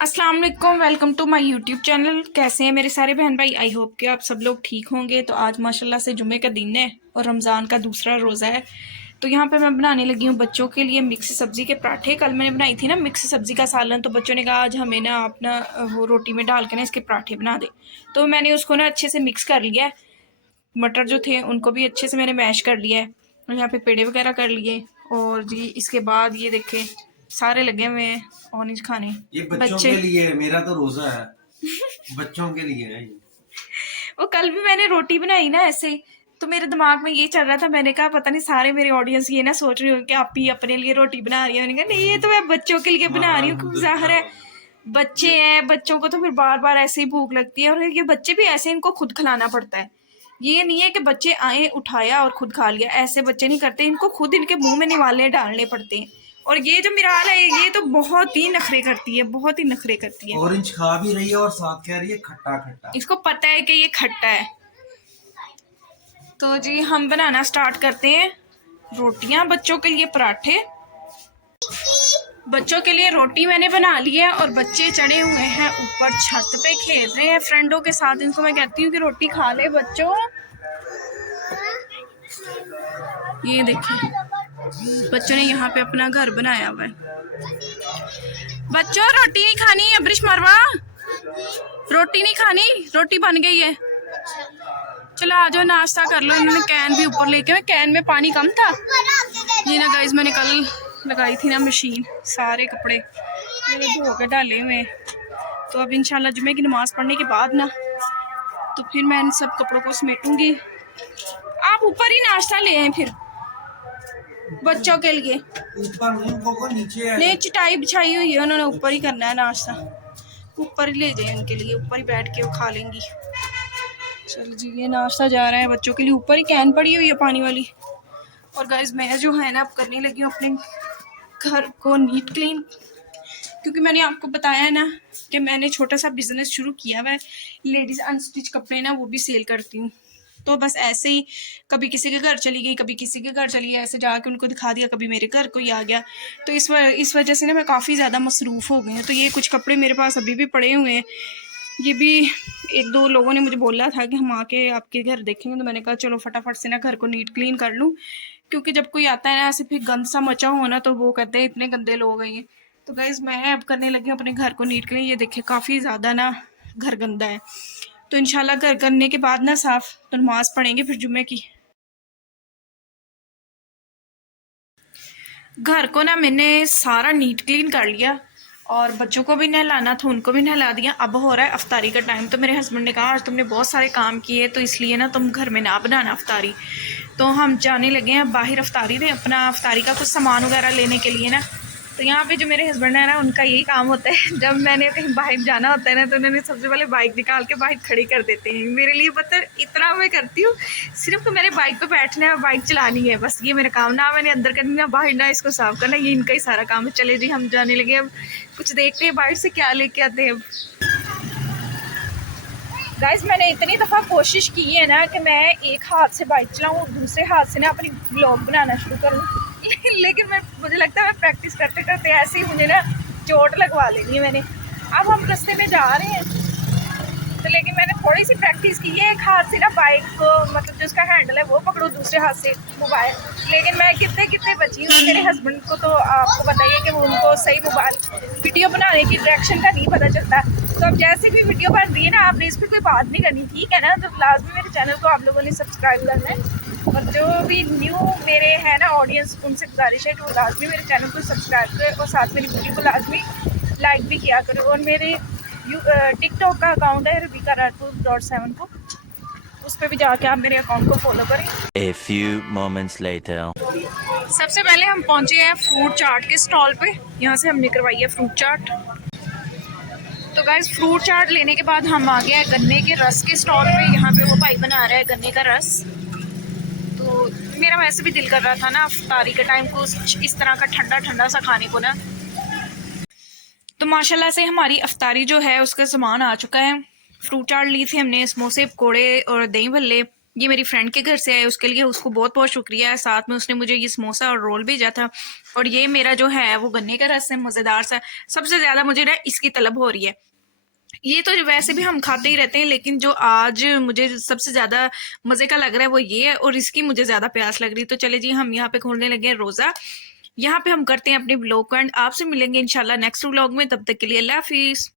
अस्सलाम वालेकुम, welcome to my YouTube channel. कैसे हैं मेरे सारे बहन भाई? आई होप कि आप सब लोग ठीक होंगे। तो आज माशाल्लाह से जुमे का दिन है और रमज़ान का दूसरा रोज़ा है। तो यहाँ पे मैं बनाने लगी हूँ बच्चों के लिए मिक्स सब्ज़ी के पराठे। कल मैंने बनाई थी ना मिक्स सब्ज़ी का सालन, तो बच्चों ने कहा आज हमें ना अपना वो रोटी में डाल के ना इसके पराठे बना दे। तो मैंने उसको ना अच्छे से मिक्स कर लिया है। मटर जो थे उनको भी अच्छे से मैंने मैश कर लिया है और यहाँ पे पेड़े वगैरह कर लिए। और जी इसके बाद ये देखे सारे लगे हुए हैं ऑरेंज खाने। ये बच्चों के लिए है, मेरा तो रोजा है। बच्चों के लिए है ये। वो कल भी मैंने रोटी बनाई ना ऐसे ही, तो मेरे दिमाग में ये चल रहा था। मैंने कहा पता नहीं सारे मेरे ऑडियंस ये ना सोच रही हो कि आप ही अपने लिए रोटी बना रही है। मैंने कहा नहीं, ये तो मैं बच्चों के लिए बना रही हूँ क्योंकि ज़ाहिर है बच्चे हैं, बच्चों को तो फिर बार बार ऐसे ही भूख लगती है। और ये बच्चे भी ऐसे, इनको खुद खिलाना पड़ता है। ये नहीं है कि बच्चे आए उठाया और खुद खा लिया, ऐसे बच्चे नहीं करते। इनको खुद इनके मुंह में निवाले डालने पड़ते हैं। और ये जो मिराल है ये तो बहुत ही नखरे करती है, बहुत ही नखरे करती है। ऑरेंज खा भी रही है और साथ कह रही है खट्टा खट्टा। इसको पता है कि ये खट्टा है। तो जी हम बनाना स्टार्ट करते हैं रोटियां बच्चों के लिए पराठे। बच्चों के लिए रोटी मैंने बना ली है और बच्चे चढ़े हुए हैं ऊपर छत पे, खेल रहे हैं फ्रेंडों के साथ। इनको मैं कहती हूँ कि रोटी खा ले बच्चों। ये देखिए बच्चों ने यहाँ पे अपना घर बनाया हुआ है। बच्चों रोटी नहीं खानी है, ब्रिश मरवा, रोटी नहीं खानी, रोटी बन गई है। चलो आ जाओ नाश्ता कर लो। इन्होंने कैन भी ऊपर लेके, कैन में पानी कम था। ये ना गाइस मैंने कल लगाई थी ना मशीन, सारे कपड़े मैंने धो के डाले हुए। तो अब इंशाल्लाह जुमे की नमाज़ पढ़ने के बाद ना तो फिर मैं इन सब कपड़ों को समेटूंगी। आप ऊपर ही नाश्ता ले आए फिर बच्चों के लिए। ऊपर नीचे नहीं चटाई बिछाई हुई है, उन्होंने ऊपर ही करना है नाश्ता। ऊपर ही ले जाए उनके लिए, ऊपर ही बैठ के वो खा लेंगी। चलो जी ये नाश्ता जा रहा है बच्चों के लिए। ऊपर ही कैन पड़ी हुई है पानी वाली। और गाइस मैं जो है ना अब करने लगी हूँ अपने घर को नीट क्लीन, क्योंकि मैंने आपको बताया है ना कि मैंने छोटा सा बिजनेस शुरू किया हुआ है। लेडीज़ अनस्टिच कपड़े ना वो भी सेल करती हूँ। तो बस ऐसे ही कभी किसी के घर चली गई, कभी किसी के घर चली गई, ऐसे जाके उनको दिखा दिया, कभी मेरे घर कोई आ गया। तो इस वजह से ना मैं काफ़ी ज़्यादा मसरूफ़ हो गई हूँ। तो ये कुछ कपड़े मेरे पास अभी भी पड़े हुए हैं। ये भी एक दो लोगों ने मुझे बोला था कि हम आके आपके घर देखेंगे, तो मैंने कहा चलो फटाफट से ना घर को नीट क्लीन कर लूँ। क्योंकि जब कोई आता है ना ऐसे फिर गंद सा मचा हो ना तो वो कहते हैं इतने गंदे लोग हैं ये। तो गाइज़ मैं अब करने लगी हूँ अपने घर को नीट क्लीन। ये देखिए काफ़ी ज़्यादा ना घर गंदा है। तो इंशाल्लाह घर करने के बाद ना साफ तो नमाज़ पढ़ेंगे फिर जुम्मे की। घर को ना मैंने सारा नीट क्लीन कर लिया और बच्चों को भी नहलाना था, उनको भी नहला दिया। अब हो रहा है अफ्तारी का टाइम। तो मेरे हस्बैंड ने कहा आज तुमने बहुत सारे काम किए तो इसलिए ना तुम घर में ना बनाना अफ्तारी। तो हम जाने लगे हैं बाहर अफ्तारी में, अपना अफ्तारी का कुछ सामान वगैरह लेने के लिए ना। तो यहाँ पे जो मेरे हस्बैंड है ना उनका यही काम होता है, जब मैंने कहीं बाहर जाना होता है ना तो उन्होंने सबसे पहले बाइक निकाल के बाइक खड़ी कर देते हैं मेरे लिए। पता इतना मैं करती हूँ, सिर्फ तो मेरे बाइक पे बैठना है और बाइक चलानी है, बस ये मेरा काम। ना मैंने अंदर करनी ना बाहर ना इसको साफ करना, ये इनका ही सारा काम है। चले जी हम जाने लगे, अब कुछ देखते हैं बाहर से क्या लेके आते हैं। गाइस मैंने इतनी दफ़ा कोशिश की है ना कि मैं एक हाथ से बाइक चलाऊँ और दूसरे हाथ से ना अपनी ब्लॉग बनाना शुरू करूँ, लेकिन मुझे लगता है मैं प्रैक्टिस करते करते ऐसे ही मुझे ना चोट लगवा लेनी है मैंने। अब हम रास्ते में जा रहे हैं तो लेकिन मैंने थोड़ी सी प्रैक्टिस की है। एक हाथ से ना बाइक को मतलब जो उसका हैंडल है वो पकड़ो, दूसरे हाथ से मोबाइल। लेकिन मैं कितने कितने बची हूँ। मेरे हस्बैंड को तो आपको बताइए कि वो उनको सही मोबाइल वीडियो बनाने की डायरेक्शन का नहीं पता चलता। तो अब जैसे भी वीडियो बन रही है ना आपने इस पर कोई बात नहीं करनी, ठीक है ना। तो लाजमी मेरे चैनल को आप लोगों ने सब्सक्राइब करना है। और जो भी न्यू मेरे हैं ना ऑडियंस उनसे गुजारिश है कि वो लाजमी मेरे चैनल को सब्सक्राइब करें और साथ मेरी वीडियो को लाजमी लाइक भी किया करें। और मेरे टिकटॉक का अकाउंट है rubika.7 को, उस पर भी जाके आप मेरे अकाउंट को फॉलो करें। A few moments later. सबसे पहले हम पहुंचे हैं फ्रूट चाट के स्टॉल पे। यहाँ से हमने करवाई है फ्रूट चाट। तो गाइस फ्रूट चाट लेने के बाद हम आ गए हैं गन्ने के रस के स्टॉल पे। यहाँ पे वो भाई बना रहा है गन्ने का रस। तो मेरा वैसे भी दिल कर रहा था ना अफ्तारी के टाइम को इस तरह का ठंडा ठंडा सा खाने को ना। तो माशाल्लाह से हमारी अफ्तारी जो है उसका सामान आ चुका है। फ्रूट चाट ली थी हमने, समोसे पकौड़े और दही भल्ले, ये मेरी फ्रेंड के घर से आए, उसके लिए उसको बहुत बहुत शुक्रिया है। साथ में उसने मुझे ये समोसा और रोल भेजा था। और ये मेरा जो है वो गन्ने का रस है, मज़ेदार सा। सबसे ज़्यादा मुझे ना इसकी तलब हो रही है। ये तो वैसे भी हम खाते ही रहते हैं, लेकिन जो आज मुझे सबसे ज़्यादा मज़े का लग रहा है वो ये है, और इसकी मुझे ज़्यादा प्यास लग रही है। तो चले जी, हम यहाँ पे खोलने लगे हैं रोज़ा। यहाँ पे हम करते हैं अपने ब्लॉग को एंड। आपसे मिलेंगे इंशाल्लाह नेक्स्ट व्लॉग में। तब तक के लिए अल्लाह हाफिज़।